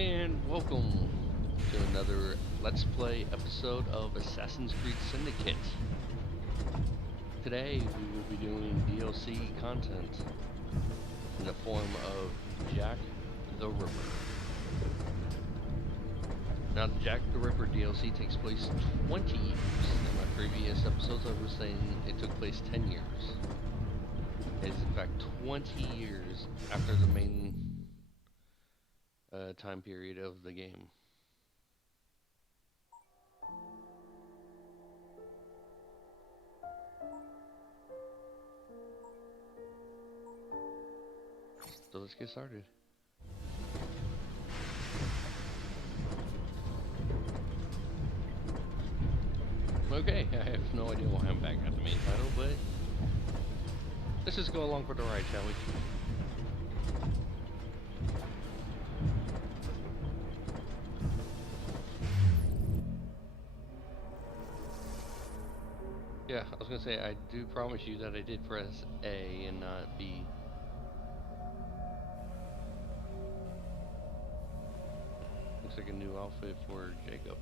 And welcome to another Let's Play episode of Assassin's Creed Syndicate. Today we will be doing DLC content in the form of Jack the Ripper. Now the Jack the Ripper DLC takes place 20 years. In my previous episodes I was saying it took place 10 years. It is in fact 20 years after the main time period of the game. So let's get started. Okay, I have no idea why I'm back at the main title, but let's just go along for the ride, shall we? Yeah, I was gonna say, I do promise you that I did press A and not B. Looks like a new outfit for Jacob.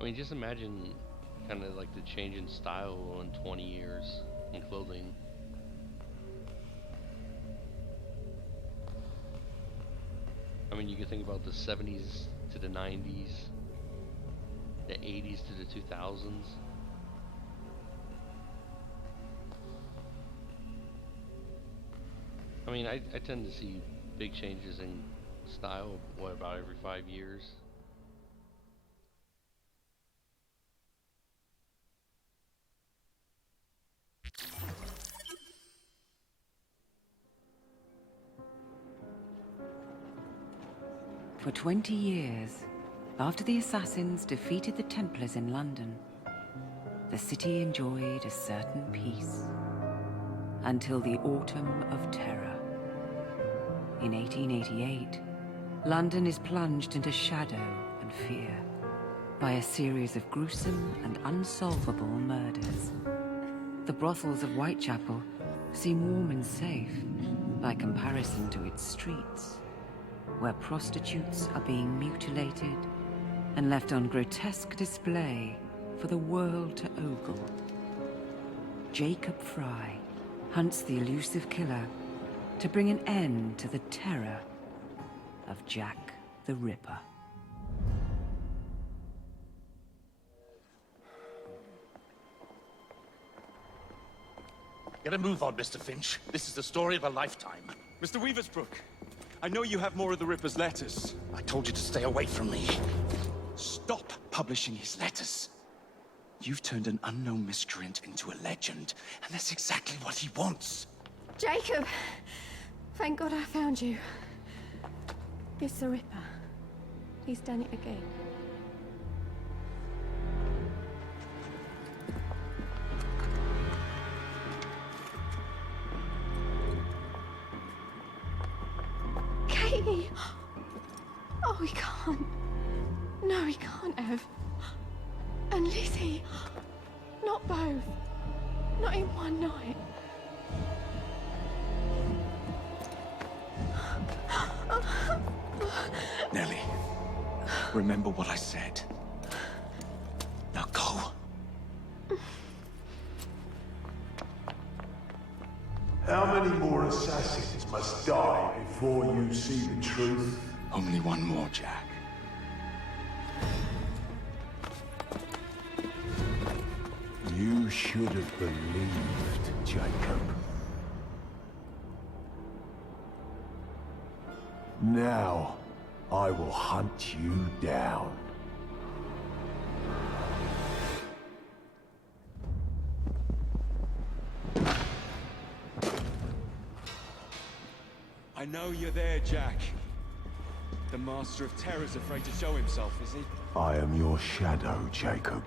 I mean, just imagine kind of like the change in style in 20 years in clothing. I mean, you can think about the 70s to the 90s, the 80s to the 2000s. I mean, I tend to see big changes in style, what, about every 5 years? For 20 years, after the assassins defeated the Templars in London, the city enjoyed a certain peace until the Autumn of Terror. In 1888, London is plunged into shadow and fear by a series of gruesome and unsolvable murders. The brothels of Whitechapel seem warm and safe by comparison to its streets, where prostitutes are being mutilated and left on grotesque display for the world to ogle. Jacob Fry hunts the elusive killer to bring an end to the terror of Jack the Ripper. Get a move on, Mr. Finch. This is the story of a lifetime. Mr. Weaversbrook, I know you have more of the Ripper's letters. I told you to stay away from me. Stop publishing his letters. You've turned an unknown miscreant into a legend, and that's exactly what he wants. Jacob! Thank God I found you. It's the Ripper. He's done it again. Katie! Oh, he can't. No, he can't have. And Lizzie. Not both. Not in one night. Nellie, remember what I said. Now go. How many more assassins must die before you see the truth? Only one more, Jack. You should have believed, Jacob. Now, I will hunt you down. I know you're there, Jack. The Master of Terror's afraid to show himself, is he? I am your shadow, Jacob.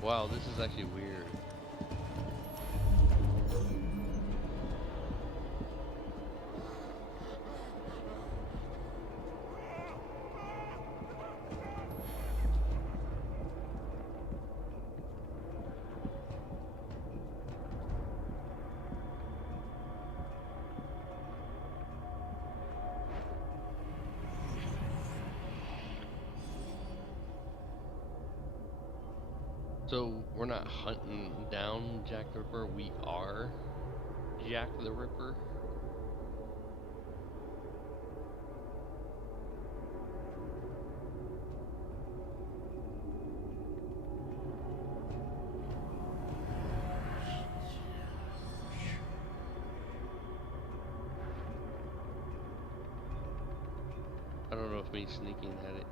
Wow, this is actually weird. So we're not hunting down Jack the Ripper, we are Jack the Ripper. I don't know if me sneaking had it.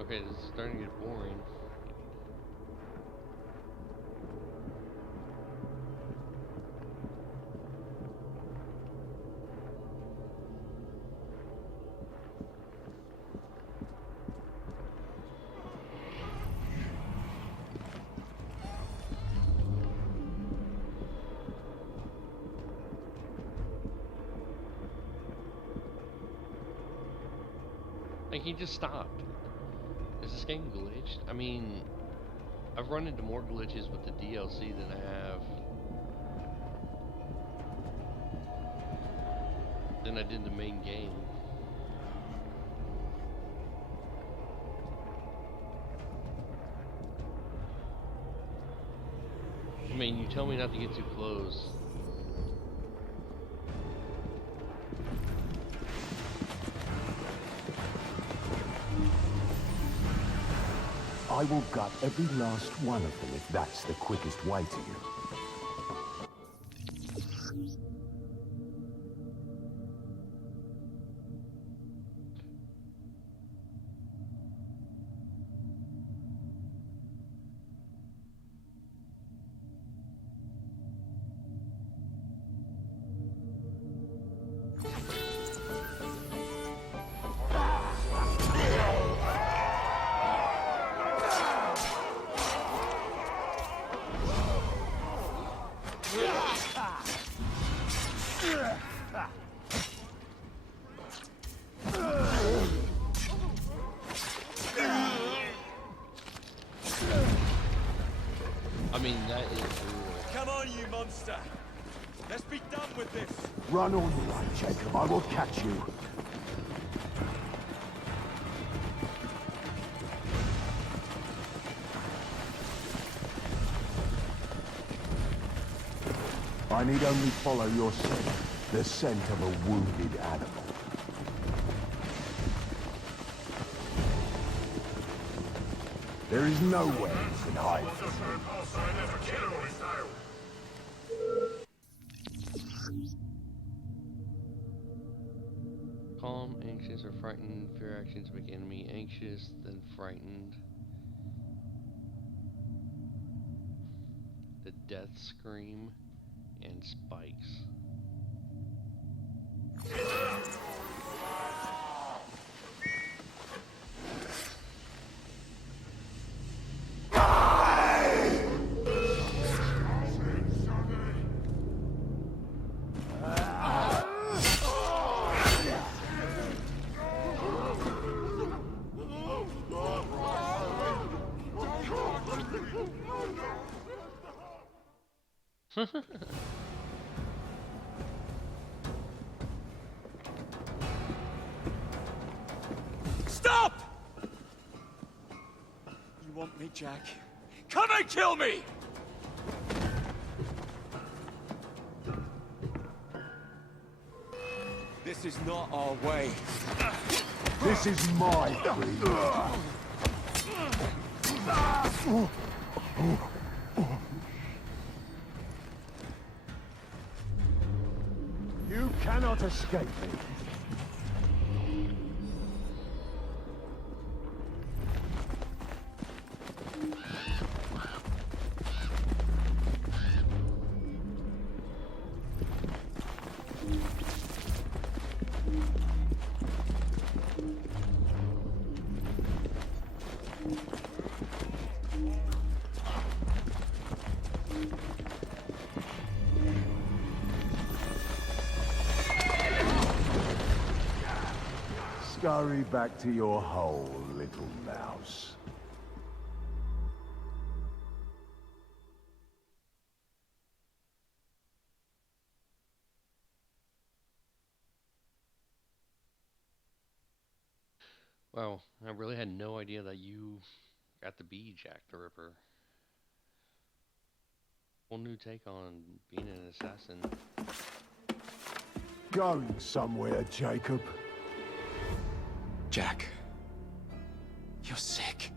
Okay, this is starting to get boring. Like, he just stopped. Is this game glitched? I mean, I've run into more glitches with the DLC than I have than I did the main game. I mean, you tell me not to get too close. I will gut every last one of them if that's the quickest way to you. I mean, that is brutal. Come on, you monster! Let's be done with this! Run all you like, Jacob. I will catch you. I need only follow your scent, the scent of a wounded animal. There is nowhere you can hide from me. Calm, anxious, or frightened. Fear actions make enemy anxious, then frightened. The death scream and spikes. Stop! You want me, Jack? Come and kill me! This is not our way. This is my freedom. You cannot escape me. Scurry back to your hole, little mouse. Wow, I really had no idea that you got to be Jack the Ripper. Whole new take on being an assassin. Going somewhere, Jacob? Jack, you're sick.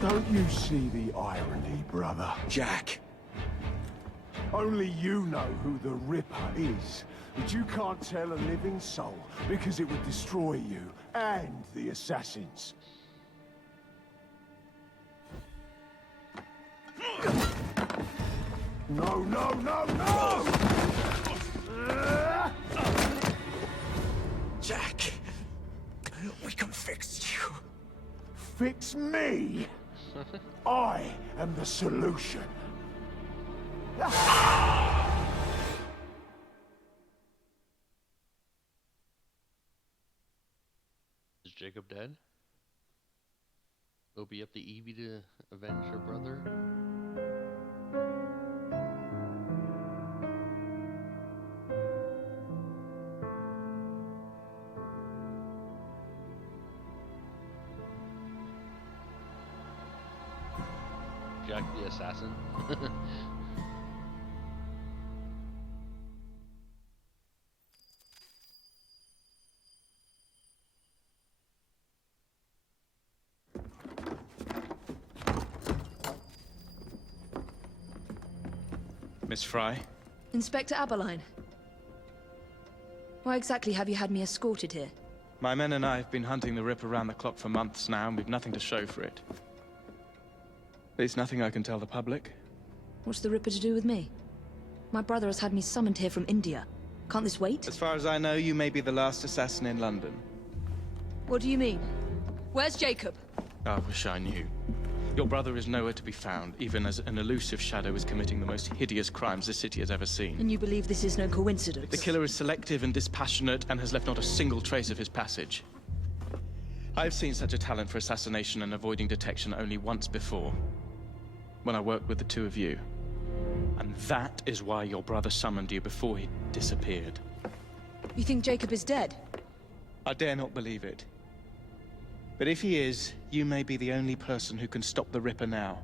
Don't you see the irony, brother? Jack. Only you know who the Ripper is, but you can't tell a living soul because it would destroy you and the assassins. No, no, no, no! Jack, we can fix you. Fix me? I am the solution. Is Jacob dead? Will be up to Evie to avenge her brother? Jack the assassin? Miss Fry? Inspector Aberline. Why exactly have you had me escorted here? My men and I have been hunting the Ripper around the clock for months now, and we've nothing to show for it. There's nothing I can tell the public. What's the Ripper to do with me? My brother has had me summoned here from India. Can't this wait? As far as I know, you may be the last assassin in London. What do you mean? Where's Jacob? I wish I knew. Your brother is nowhere to be found, even as an elusive shadow is committing the most hideous crimes this city has ever seen. And you believe this is no coincidence? The killer is selective and dispassionate and has left not a single trace of his passage. I've seen such a talent for assassination and avoiding detection only once before. When I worked with the two of you. And that is why your brother summoned you before he disappeared. You think Jacob is dead? I dare not believe it. But if he is, you may be the only person who can stop the Ripper now.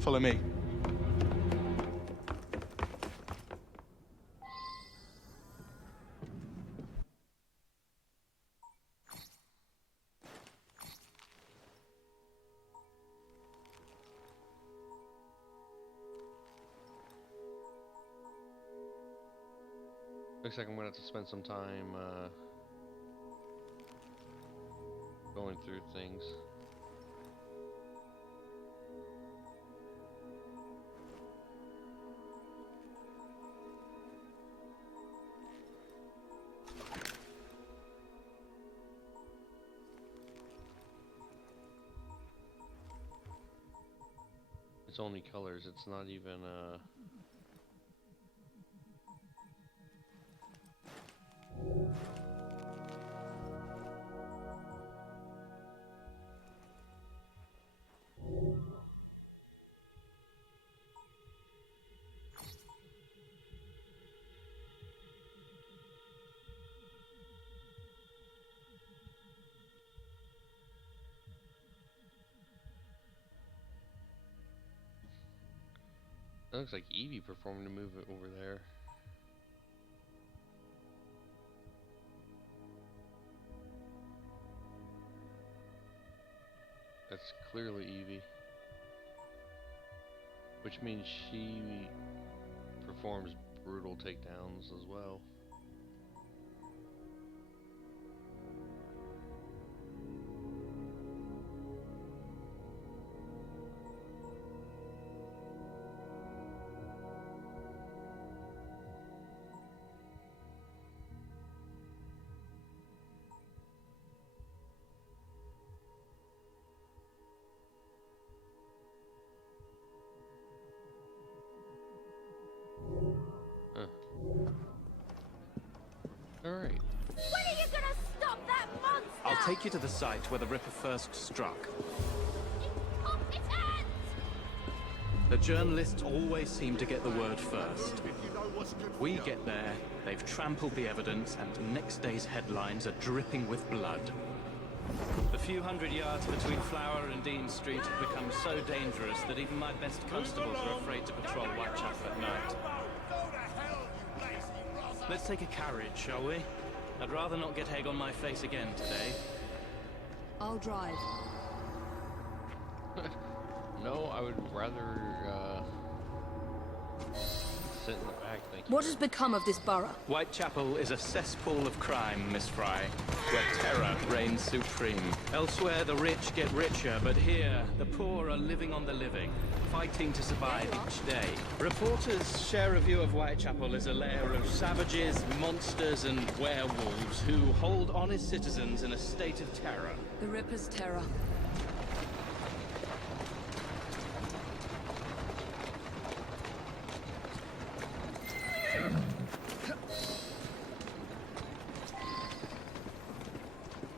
Follow me. Looks like I'm gonna have to spend some time going through things. It's only colors, it's not even That looks like Evie performing a move over there. That's clearly Evie. Which means she performs brutal takedowns as well. Huh. Alright. When are you gonna stop that monster? I'll take you to the site where the Ripper first struck. Off its hands! The journalists always seem to get the word first. We get there, they've trampled the evidence, and next day's headlines are dripping with blood. The few hundred yards between Flower and Dean Street have become so dangerous that even my best constables are afraid to patrol Whitechapel at night. Let's take a carriage, shall we? I'd rather not get egg on my face again today. I'll drive. No, I would rather, sit in the back, thank you. What has become of this borough? Whitechapel is a cesspool of crime, Miss Fry, where terror reigns supreme. Elsewhere, the rich get richer, but here, the poor are living on the living, fighting to survive each day. Reporters share a view of Whitechapel as a lair of savages, monsters, and werewolves who hold honest citizens in a state of terror. The Ripper's terror.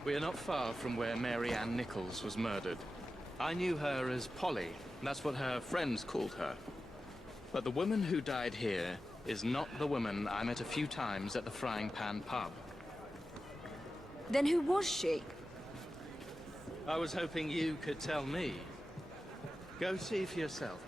We are not far from where Mary Ann Nichols was murdered. I knew her as Polly. That's what her friends called her. But the woman who died here is not the woman I met a few times at the Frying Pan pub. Then who was she? I was hoping you could tell me. Go see for yourself.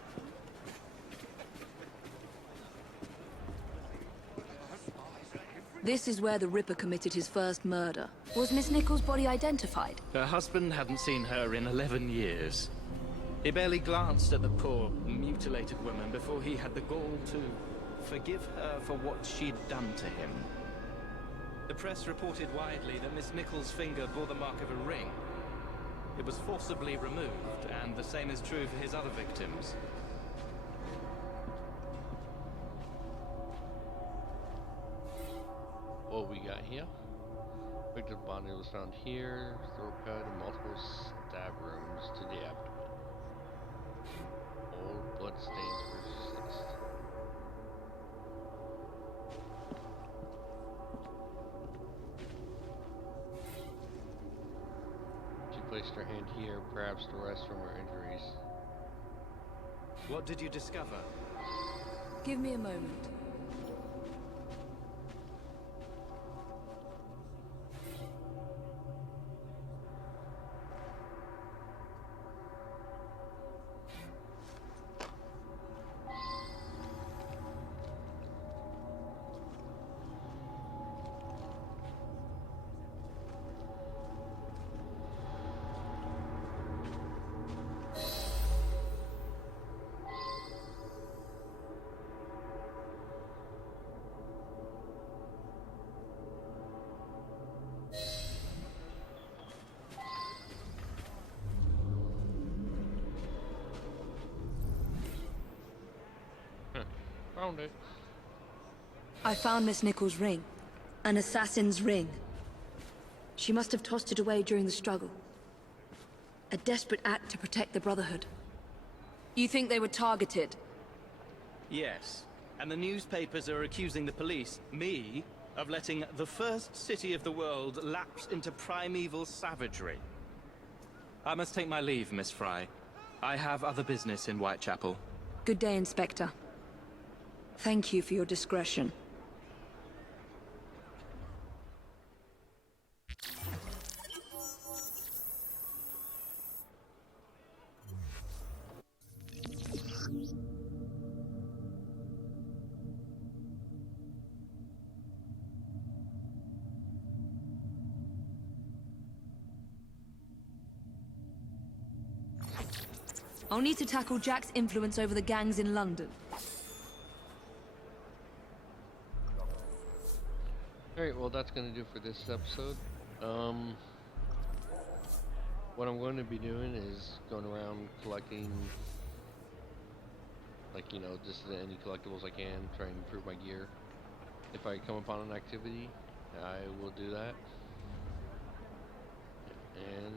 This is where the Ripper committed his first murder. Was Miss Nichols' body identified? Her husband hadn't seen her in 11 years. He barely glanced at the poor, mutilated woman before he had the gall to forgive her for what she'd done to him. The press reported widely that Miss Nichols' finger bore the mark of a ring. It was forcibly removed, and the same is true for his other victims. What we got here? Victim body was found here, throat cut, and multiple stab wounds to the abdomen. Old blood stains persist. She placed her hand here, perhaps to rest from her injuries. What did you discover? Give me a moment. Found it. I found Miss Nichols' ring. An assassin's ring. She must have tossed it away during the struggle. A desperate act to protect the Brotherhood. You think they were targeted? Yes. And the newspapers are accusing the police, me, of letting the first city of the world lapse into primeval savagery. I must take my leave, Miss Fry. I have other business in Whitechapel. Good day, Inspector. Thank you for your discretion. I'll need to tackle Jack's influence over the gangs in London. Alright, well that's gonna do for this episode. What I'm going to be doing is going around collecting, like, you know, just any collectibles I can, trying to improve my gear. If I come upon an activity, I will do that. And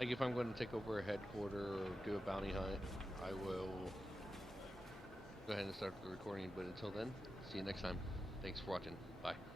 like if I'm going to take over a headquarter or do a bounty hunt, I will go ahead and start the recording. But until then, see you next time. Thanks for watching. Bye.